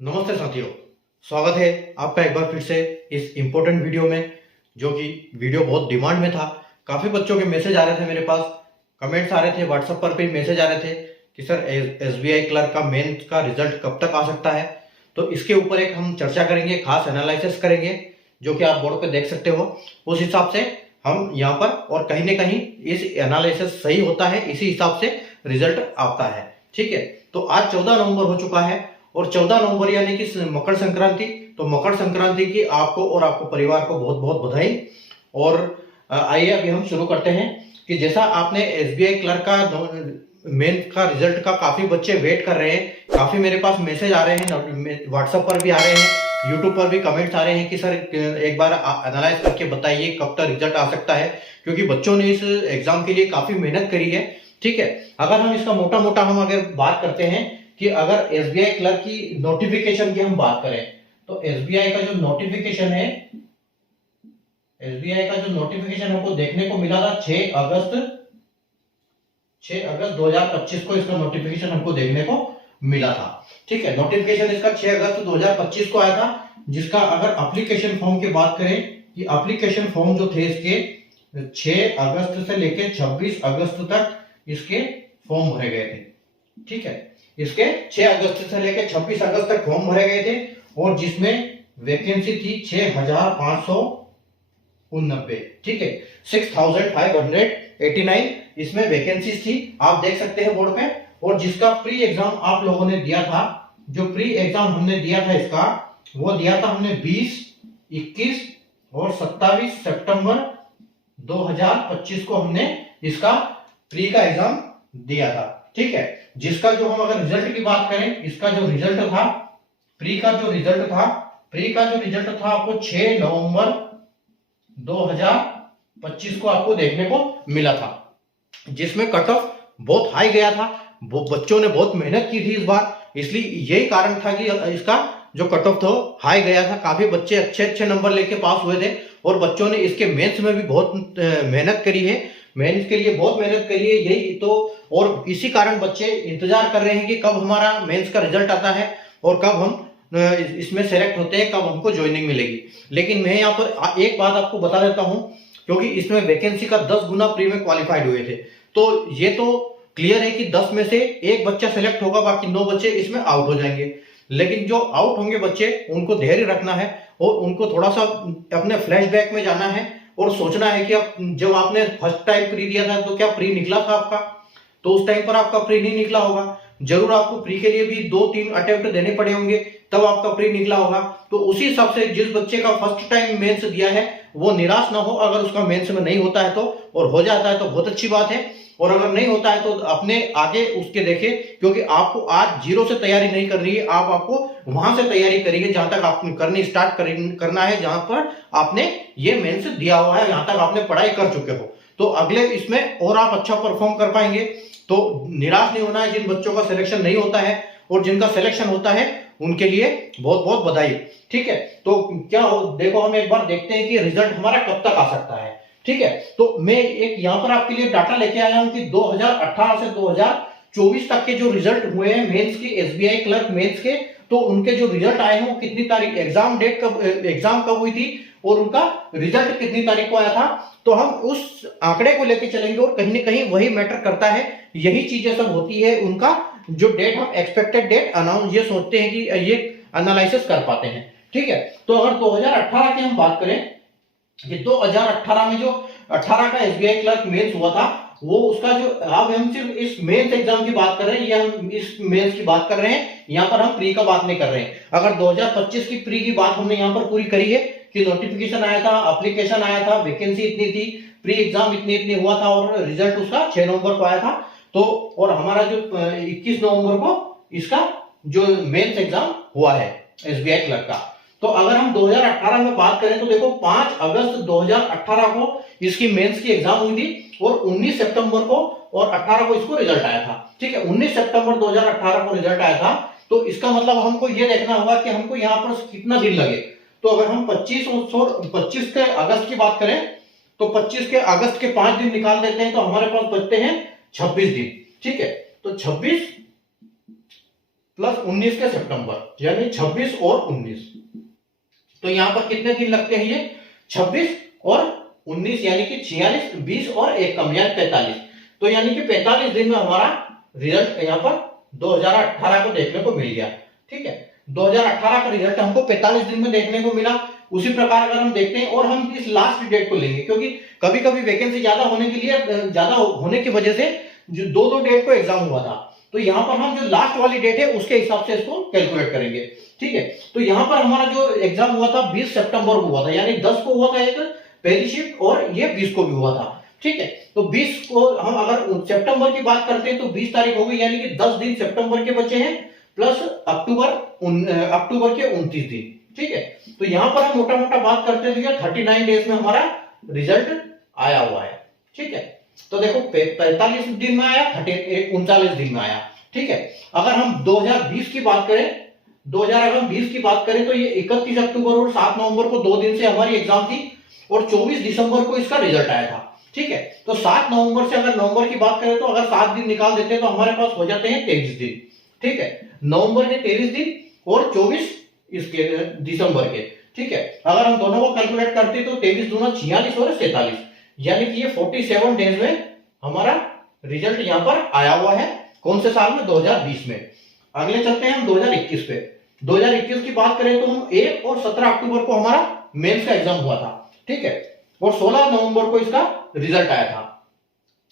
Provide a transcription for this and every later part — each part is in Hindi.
नमस्ते साथियों, स्वागत है आपका एक बार फिर से इस इम्पोर्टेंट वीडियो में। जो कि वीडियो बहुत डिमांड में था। काफ़ी बच्चों के मैसेज आ रहे थे, मेरे पास कमेंट्स आ रहे थे, व्हाट्सएप पर भी मैसेज आ रहे थे कि सर एसबीआई क्लर्क का मेंस का रिजल्ट कब तक आ सकता है। तो इसके ऊपर एक हम चर्चा करेंगे, खास एनालिसिस करेंगे, जो कि आप बोर्ड पे देख सकते हो। उस हिसाब से हम यहाँ पर और कहीं ना कहीं इस एनालिसिस सही होता है, इसी हिसाब से रिजल्ट आता है। ठीक है, तो आज 14 नवंबर हो चुका है और 14 नवंबर यानी कि मकर संक्रांति। तो मकर संक्रांति की आपको और आपको परिवार को बहुत बहुत बधाई। और आइए अभी हम शुरू करते हैं कि जैसा आपने एसबीआई क्लर्क का मेन का रिजल्ट का काफी बच्चे वेट कर रहे हैं, काफी मेरे पास मैसेज आ रहे हैं, व्हाट्सएप पर भी आ रहे हैं, यूट्यूब पर भी कमेंट्स आ रहे हैं कि सर एक बार एनालाइज करके बताइए कब तक रिजल्ट आ सकता है, क्योंकि बच्चों ने इस एग्जाम के लिए काफी मेहनत करी है। ठीक है, अगर हम इसका मोटा मोटा हम अगर बात करते हैं कि अगर एसबीआई क्लर्क की नोटिफिकेशन की हम बात करें, तो एसबीआई का जो नोटिफिकेशन है, एसबीआई का जो नोटिफिकेशन हमको देखने को मिला था 6 अगस्त 2025 को इसका नोटिफिकेशन हमको देखने को मिला था। ठीक है, नोटिफिकेशन इसका 6 अगस्त 2025 को आया था, जिसका अगर एप्लीकेशन फॉर्म की बात करें कि एप्लीकेशन फॉर्म जो थे इसके 6 अगस्त से लेकर 26 अगस्त तक इसके फॉर्म भरे गए थे। ठीक है, इसके 6 अगस्त से लेकर 26 अगस्त तक फॉर्म भरे गए थे और जिसमें वैकेंसी थी 6589। ठीक है, 6589 इसमें वैकेंसी थी, आप देख सकते हैं बोर्ड पे। और जिसका प्री एग्जाम आप लोगों ने दिया था, जो प्री एग्जाम हमने दिया था इसका, वो दिया था हमने 20, 21 और 27 सितंबर 2025 को हमने इसका प्री का एग्जाम दिया था। ठीक है, जिसका जो हम अगर रिजल्ट की बात करें, इसका जो रिजल्ट था, प्री का जो रिजल्ट था, आपको 6 नवंबर 2025 को आपको देखने को मिला था, जिसमें कट ऑफ बहुत हाई गया था। वो बच्चों ने बहुत मेहनत की थी इस बार, इसलिए यही कारण था कि इसका जो कट ऑफ था हाई गया था। काफी बच्चे अच्छे अच्छे नंबर लेके पास हुए थे और बच्चों ने इसके मेंस में भी बहुत मेहनत करी है, मेंस के लिए बहुत मेहनत करी है। यही तो, और इसी कारण बच्चे इंतजार कर रहे हैं कि कब हमारा मेंस का रिजल्ट आता है और कब हम इसमें सेलेक्ट होते हैं, कब हमको ज्वाइनिंग मिलेगी। लेकिन मैं यहाँ पर एक बात आपको बता देता हूँ, क्योंकि इसमें वैकेंसी का 10 गुना प्री में क्वालिफाइड हुए थे, तो ये तो क्लियर है कि 10 में से एक बच्चा सेलेक्ट होगा, बाकी 9 बच्चे इसमें आउट हो जाएंगे। लेकिन जो आउट होंगे बच्चे, उनको धैर्य रखना है और उनको थोड़ा सा अपने फ्लैशबैक में जाना है और सोचना है कि अब जब आपने फर्स्ट टाइम प्री दिया था तो क्या प्री निकला था आपका, तो उस टाइम पर आपका प्री नहीं निकला होगा। जरूर आपको प्री के लिए भी 2-3 अटेम्प्ट देने पड़े होंगे, तब आपका प्री निकला होगा। तो उसी हिसाब से जिस बच्चे का फर्स्ट टाइम मेंस दिया है वो निराश ना हो, अगर उसका मेंस में नहीं होता है तो, और हो जाता है तो बहुत अच्छी बात है, और अगर नहीं होता है तो अपने आगे उसके देखे, क्योंकि आपको आज जीरो से तैयारी नहीं कर रही है, आपको वहां से तैयारी करेंगे जहां तक आपने करनी स्टार्ट करना है, जहां पर आपने ये मेंस दिया हुआ है, यहां तक आपने पढ़ाई कर चुके हो, तो अगले इसमें और आप अच्छा परफॉर्म कर पाएंगे। तो निराश नहीं होना है जिन बच्चों का सिलेक्शन नहीं होता है, और जिनका सिलेक्शन होता है उनके लिए बहुत बहुत बधाई। ठीक है, तो क्या हो, देखो हम एक बार देखते हैं कि रिजल्ट हमारा कब तक आ सकता है। ठीक है, तो मैं एक यहाँ पर आपके लिए डाटा लेके आया हूं कि 2018 से 2024 तक के जो रिजल्ट हुए हैं मेंस के, एसबीआई क्लर्क मेंस के, तो उनके जो रिजल्ट आए हैं वो कितनी तारीख, एग्जाम डेट कब, एग्जाम कब हुई थी और उनका रिजल्ट कितनी तारीख को आया था, तो हम उस आंकड़े को लेके चलेंगे और कहीं ना कहीं वही मैटर करता है। यही चीजें सब होती है, उनका जो डेट हम एक्सपेक्टेड डेट अनाउंस ये सोचते हैं कि ये एनालिसिस कर पाते हैं। ठीक है, तो अगर 2018 की हम बात करें कि 2018 में जो 18 का एसबीआई क्लर्क मेंस हुआ था, वो उसका जो, अब हम सिर्फ इस मेंस एग्जाम की बात कर रहे हैं, ये हम इस मेंस की बात कर रहे हैं, यहाँ पर हम प्री का बात नहीं कर रहे हैं। अगर 2025 की प्री की बात हमने यहाँ पर पूरी करी है कि नोटिफिकेशन आया था, एप्लीकेशन आया था, वैकेंसी इतनी थी, प्री एग्जाम इतनी हुआ था और रिजल्ट उसका 6 नवंबर को आया था, तो और हमारा जो 21 नवंबर को इसका जो मेंस एग्जाम हुआ है एसबीआई क्लर्क का। तो अगर हम 2018 में बात करें तो देखो 5 अगस्त 2018 को इसकी मेंस की एग्जाम हुई थी और 19 सितंबर को और 18 को इसको रिजल्ट आया था। ठीक है, 19 सितंबर 2018 को रिजल्ट आया था, तो इसका मतलब हमको ये देखना होगा कि हमको यहाँ पर कितना दिन लगे। तो अगर हम 25 के अगस्त की बात करें तो 25 के अगस्त के 5 दिन निकाल देते हैं तो हमारे पास बचते हैं 26 दिन। ठीक है, तो 26 प्लस 19 के सितंबर, यानी 26 और 19। तो यहां पर कितने दिन लगते हैं ये, 26 और 19, यानी कि 46, 20 और 1 कम, यानी 45। तो यानी कि 45 दिन में हमारा रिजल्ट यहाँ पर 2018 को देखने को मिल गया। ठीक है, 2018 का रिजल्ट हमको 45 दिन में देखने को मिला। उसी प्रकार अगर हम देखते हैं और हम इस लास्ट डेट को लेंगे, क्योंकि कभी कभी वैकेंसी ज्यादा होने के लिए, ज्यादा होने की वजह से जो दो डेट को एग्जाम हुआ था, तो यहाँ पर हम जो लास्ट वाली डेट है उसके हिसाब से इसको कैलकुलेट करेंगे। ठीक है, तो यहाँ पर हमारा जो एग्जाम हुआ था 20 सितंबर को हुआ था, यानी 10 को हुआ था एक पहली शिफ्ट और ये 20 को भी हुआ था। ठीक है, तो 20 को हम अगर सितंबर की बात करते हैं तो 20 तारीख हो गई, यानी कि 10 दिन सितंबर के बचे हैं, प्लस अक्टूबर के 29 दिन। ठीक है, तो यहां पर हम मोटा मोटा बात करते हैं 39 डेज में हमारा रिजल्ट आया हुआ है। ठीक है, तो देखो 45 दिन में आया, 39 दिन में आया। ठीक है, अगर हम 2020 की बात करें, 2020 की बात करें तो ये 31 अक्टूबर और 7 नवंबर को 2 दिन से हमारी एग्जाम थी और 24 दिसंबर को इसका रिजल्ट आया था। ठीक है, तो 7 नवंबर से अगर नवंबर की बात करें तो अगर 7 दिन निकाल देते हैं तो हमारे पास हो जाते हैं 23 दिन। ठीक है, नवंबर के 23 दिन और 24 इसके दिसंबर के। ठीक है, अगर हम दोनों को कैलकुलेट करते हैं तो 23 दूना 46 और 47, यानी कि ये 47 डेज में हमारा रिजल्ट यहां पर आया हुआ है। कौन से साल में, 2020 में। अगले चलते हैं हम 2021 पे। 2021 की बात करें तो हम 1 और 17 अक्टूबर को हमारा मेंस का एग्जाम हुआ था। ठीक है, और 16 नवंबर को इसका रिजल्ट आया था।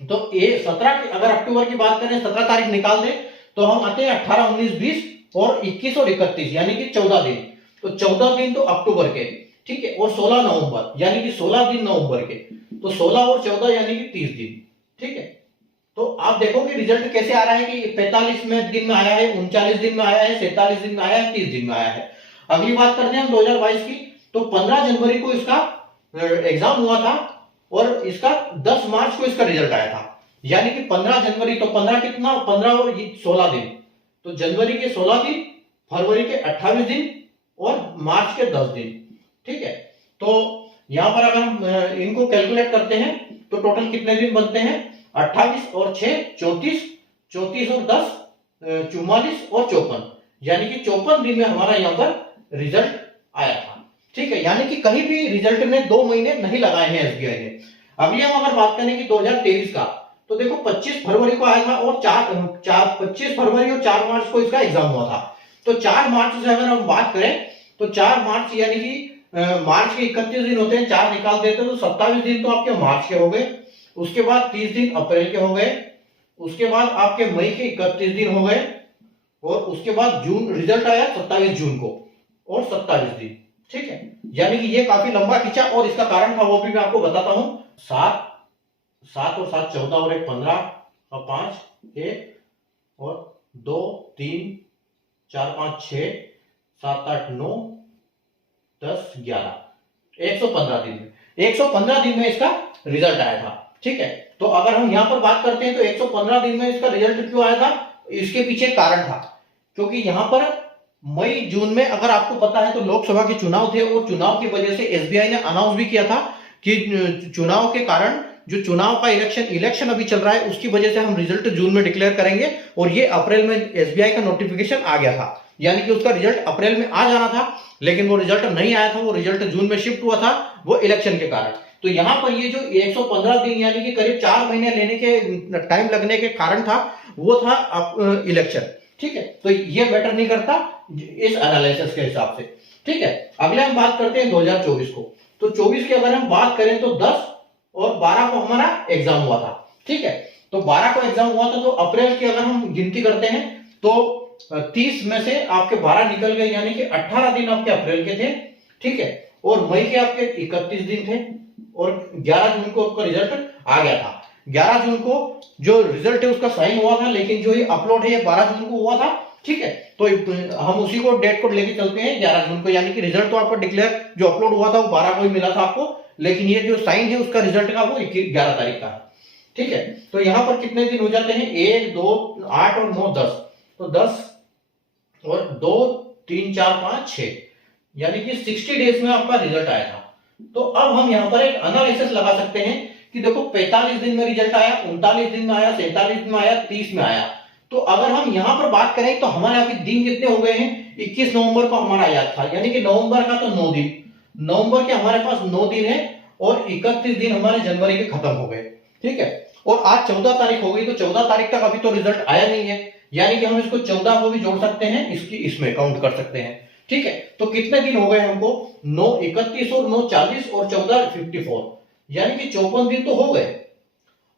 तो ये 17 अगर अक्टूबर की बात करें, 17 तारीख निकाल दें तो हम आते हैं 18, 19, 20 और 21 और 31, यानी कि 14 दिन। तो 14 दिन तो अक्टूबर के। ठीक है, और 16 नवंबर, यानी कि 16 दिन नवंबर के। तो 16 और 14 यानी कि 30 दिन। ठीक है, तो आप देखो कि रिजल्ट कैसे आ रहा है कि 45 में दिन में आया है, 39 दिन में आया है, 47 दिन में आया है, 30 दिन में आया है। अगली बात करते हैं हम 2022 की। तो 15 जनवरी को इसका एग्जाम हुआ था और इसका 10 मार्च को इसका रिजल्ट आया था, यानी कि 15 जनवरी। तो 15 कितना, 15 और 16 दिन, तो जनवरी के 16 दिन, फरवरी के 28 दिन और मार्च के 10 दिन। ठीक है, तो यहां पर अगर हम इनको कैलकुलेट करते हैं तो टोटल कितने दिन बनते हैं, 28 और 6 34, 34 और 10 44 और 54, यानी कि 54 दिन में हमारा यहाँ पर रिजल्ट आया था। ठीक है, यानी कि कहीं भी रिजल्ट ने 2 महीने नहीं लगाए हैं एसबीआई ने। अभी हम अगर बात करें कि 2023 का, तो देखो 25 फरवरी को आया था और 25 फरवरी और 4 मार्च को इसका एग्जाम हुआ था। तो 4 मार्च से अगर हम बात करें तो 4 मार्च यानी कि मार्च के 31 दिन होते हैं, 4 निकाल देते हैं तो 27 दिन तो आपके मार्च के हो गए। उसके बाद 30 दिन अप्रैल के हो गए, उसके बाद आपके मई के 31 दिन हो गए और उसके बाद जून रिजल्ट आया 27 जून को और 27 दिन। ठीक है, यानी कि ये काफी लंबा खींचा और इसका कारण था वो भी मैं आपको बताता हूं। 7 और 7 14 और 1 15 और 5 1 और 2 3 4 5 6 7 8 9 10 11 115 दिन में, 115 दिन में इसका रिजल्ट आया था। ठीक है, तो अगर हम यहां पर बात करते हैं तो 115 दिन में इसका रिजल्ट क्यों आया था, इसके पीछे कारण था, क्योंकि यहां पर मई जून में अगर आपको पता है तो लोकसभा के चुनाव थे और चुनाव की वजह से एसबीआई ने अनाउंस भी किया था कि चुनाव के कारण जो चुनाव का इलेक्शन अभी चल रहा है उसकी वजह से हम रिजल्ट जून में डिक्लेयर करेंगे, और ये अप्रैल में एसबीआई का नोटिफिकेशन आ गया था, यानी कि उसका रिजल्ट अप्रैल में आ जाना था, लेकिन वो रिजल्ट नहीं आया था, वो रिजल्ट जून में शिफ्ट हुआ था, वो इलेक्शन के कारण। तो यहां पर ये जो 115 दिन यानी कि करीब 4 महीने लेने के टाइम लगने के कारण था, वो था इलेक्शन। ठीक है, तो ये मैटर नहीं करता इस एनालिसिस के हिसाब से। ठीक है, अगले हम बात करते हैं 2024 को। तो 24 की अगर हम बात करें तो 10 और 12 को हमारा एग्जाम हुआ था। ठीक है, तो 12 को एग्जाम हुआ था, तो अप्रैल की अगर हम गिनती करते हैं तो 30 में से आपके 12 निकल गए, यानी कि 18 दिन आपके अप्रैल के थे। ठीक है, और मई के आपके 31 दिन थे और 11 जून को आपका रिजल्ट आ गया था। 11 जून को जो रिजल्ट है उसका साइन हुआ था, लेकिन जो ये अपलोड है ये 12 जून को हुआ था। ठीक है, तो हम उसी को डेट को लेके चलते हैं 11 जून को, यानी कि रिजल्ट तो आपका डिक्लेयर जो अपलोड हुआ था वो 12 को ही मिला था आपको, लेकिन ये जो साइन है उसका रिजल्ट का वो 11 तारीख का है। ठीक है, तो यहां पर कितने दिन हो जाते हैं, 1 2 8 और 9 10, तो 10 और 2 3 4 5 6, यानी कि 60 डेज में आपका रिजल्ट आया था। तो अब हम यहां पर एक एनालिसिस लगा सकते हैं कि देखो 45 दिन में रिजल्ट आया, 39 दिन में आया, 47 दिन में आया, 30 में आया, तो अगर हम यहाँ पर बात करें तो हमारे अभी दिन कितने हो गए हैं, 21 नवंबर को हमारा आया था, यानी कि नवंबर का तो 9 दिन, नवंबर के हमारे पास 9 दिन है और 31 दिन हमारे जनवरी के खत्म हो गए। ठीक है, और आज 14 तारीख हो गई, तो 14 तारीख तक अभी तो रिजल्ट आया नहीं है, यानी कि हम इसको 14 को भी जोड़ सकते हैं, इसमें काउंट कर सकते हैं। ठीक है, तो कितने दिन हो गए हमको, 9 31 और 9 40 और 14 54, यानी कि 54 दिन तो हो गए।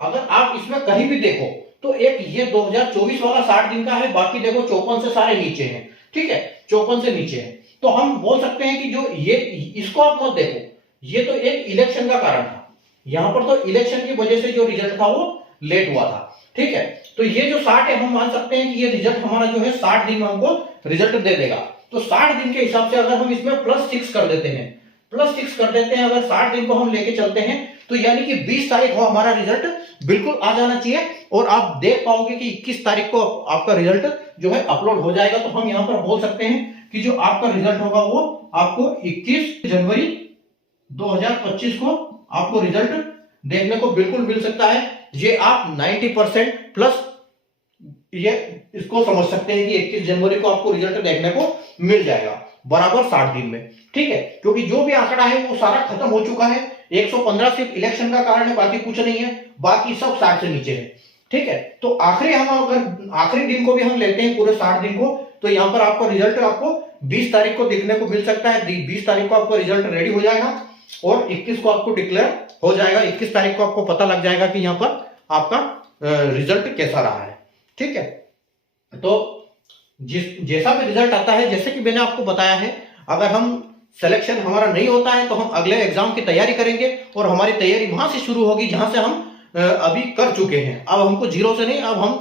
अगर आप इसमें कहीं भी देखो तो एक ये 2024 वाला 60 दिन का है, बाकी देखो 54 से सारे नीचे हैं। ठीक है, 54 से नीचे है, तो हम बोल सकते हैं कि जो ये, इसको आप मत देखो, ये तो एक इलेक्शन का कारण था, यहां पर तो इलेक्शन की वजह से जो रिजल्ट था वो लेट हुआ था। ठीक है, तो ये जो 60 है, हम मान सकते हैं कि ये रिजल्ट हमारा जो है 60 दिन में हमको रिजल्ट दे देगा। तो 60 दिन के हिसाब से अगर हम इसमें +6 कर देते हैं, +6 कर देते हैं, अगर 60 दिन को हम लेके चलते हैं, तो यानी कि 20 तारीख को हमारा रिजल्ट बिल्कुल आ जाना चाहिए, और आप देख पाओगे कि 21 तारीख को आपका रिजल्ट जो है अपलोड हो जाएगा। तो हम यहां पर बोल सकते हैं कि जो आपका रिजल्ट होगा वो आपको 21 जनवरी 2025 को आपको रिजल्ट देखने को बिल्कुल मिल सकता है। ये आप 90% प्लस ये इसको समझ सकते हैं कि 21 जनवरी को आपको रिजल्ट देखने को मिल जाएगा, बराबर 60 दिन में। ठीक है, क्योंकि जो भी आंकड़ा है वो सारा खत्म हो चुका है, 115 सिर्फ इलेक्शन का कारण है, बाकी कुछ नहीं है, बाकी सब 60 से नीचे है। ठीक है, तो हम अगर आखिरी दिन को भी हम लेते हैं पूरे 60 दिन को, तो यहाँ पर आपको रिजल्ट आपको 20 तारीख को देखने को मिल सकता है। 20 तारीख को आपको रिजल्ट रेडी हो जाएगा और 21 को आपको डिक्लेयर हो जाएगा। 21 तारीख को आपको पता लग जाएगा कि यहाँ पर आपका रिजल्ट कैसा रहा है। ठीक है, तो जैसा भी रिजल्ट आता है, जैसे कि मैंने आपको बताया है, अगर हम सिलेक्शन हमारा नहीं होता है तो हम अगले एग्जाम की तैयारी करेंगे, और हमारी तैयारी वहां से शुरू होगी जहां से हम अभी कर चुके हैं। अब हमको 0 से नहीं, अब हम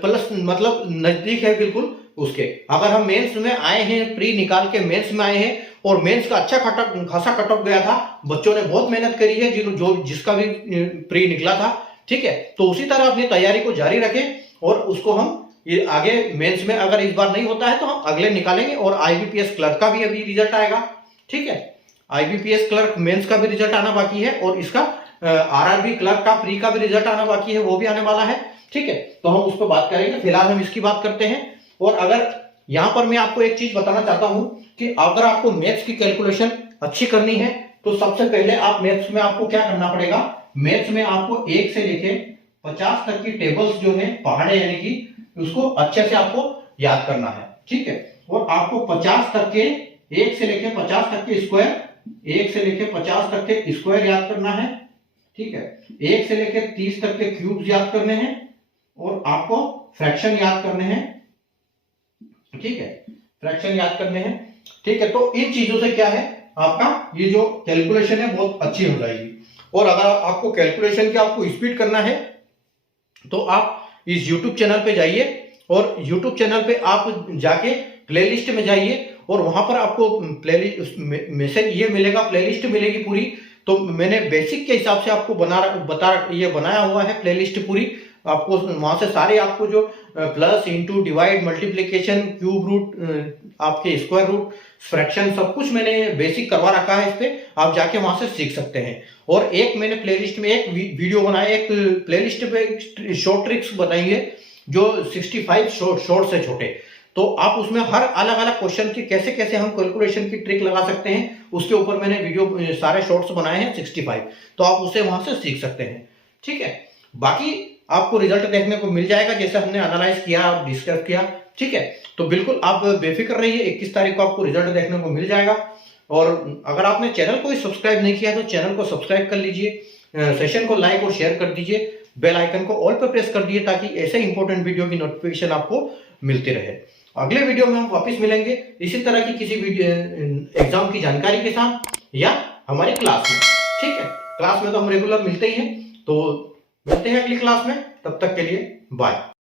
प्लस मतलब नजदीक है बिल्कुल उसके। अगर हम मेंस में आए हैं, प्री निकाल के मेंस में आए हैं और मेंस का अच्छा खासा कट ऑफ गया था, बच्चों ने बहुत मेहनत करी है जिसका भी प्री निकला था। ठीक है, तो उसी तरह अपनी तैयारी को जारी रखें, और उसको हम ये आगे मेंस में अगर इस बार नहीं होता है तो हम अगले निकालेंगे। और आईबीपीएस क्लर्क का भी अभी रिजल्ट आएगा। ठीक है, आईबीपीएस क्लर्क मेंस का भी रिजल्ट आना बाकी है, और इसका आरआरबी क्लर्क का प्री का भी रिजल्ट आना बाकी है, वो भी आने वाला है। ठीक है, तो हम उस पर बात करेंगे, फिलहाल हम इसकी बात करते हैं। और अगर यहां पर मैं आपको एक चीज बताना चाहता हूं कि अगर आपको मैथ्स की कैलकुलेशन अच्छी करनी है तो सबसे पहले आप मैथ्स में आपको क्या करना पड़ेगा, मैथ्स में आपको 1 से लेके 50 तक की टेबल्स जो है पहाड़े, यानी कि उसको अच्छे से आपको याद करना है। ठीक है, और आपको 50 तक के 1 से लेके 50 तक के स्क्वायर, 1 से लेके 50 तक के स्क्वायर याद करना है। ठीक है, 1 से लेके 30 तक के क्यूब्स याद करने हैं, और आपको फ्रैक्शन याद करने हैं। ठीक है, फ्रैक्शन याद करने हैं। ठीक है, तो इन चीजों से क्या है, आपका ये जो कैलकुलेशन है बहुत अच्छी हो जाएगी। और अगर आपको कैलकुलेशन की आपको स्पीड करना है तो आप इस YouTube चैनल पे जाइए, और YouTube चैनल पे आप जाके प्लेलिस्ट में जाइए, और वहां पर आपको प्लेलिस्ट मैसेज ये मिलेगा, प्लेलिस्ट मिलेगी पूरी। तो मैंने बेसिक के हिसाब से आपको बनाया हुआ है प्लेलिस्ट पूरी। आपको वहां से सारे आपको जो plus, into, divide, multiplication, cube root, आपके स्क्वायर रूट, फ्रैक्शन, सब कुछ मैंने बेसिक करवा रखा है इस पे। आप जाके वहां से सीख सकते हैं। और एक मैंने प्लेलिस्ट में एक वीडियो बनाया, एक प्लेलिस्ट पे शॉर्ट ट्रिक्स बनाई है जो 65 शॉर्ट्स है छोटे। तो आप उसमें हर अलग अलग क्वेश्चन की कैसे कैसे हम कैलकुलेशन की ट्रिक लगा सकते हैं, उसके ऊपर मैंने वीडियो सारे शॉर्ट्स बनाए हैं 65। तो आप उसे वहां से सीख सकते हैं। ठीक है, बाकी आपको रिजल्ट देखने को मिल जाएगा जैसे हमने एनालाइज किया, डिस्कस किया। ठीक है, तो बिल्कुल आप बेफिक्र रहिए, 21 तारीख को आपको रिजल्ट देखने को मिल जाएगा। और अगर आपने चैनल को सब्सक्राइब नहीं किया तो चैनल को सब्सक्राइब कर लीजिए, सेशन को लाइक और शेयर कर दीजिए, बेल आइकन को ऑल पर प्रेस कर दीजिए ताकि ऐसे इंपॉर्टेंट वीडियो की नोटिफिकेशन आपको मिलती रहे। अगले वीडियो में हम वापस मिलेंगे इसी तरह की किसी एग्जाम की जानकारी के साथ, या हमारी क्लास में। ठीक है, क्लास में तो हम रेगुलर मिलते ही हैं, तो मिलते हैं अगली क्लास में। तब तक के लिए बाय।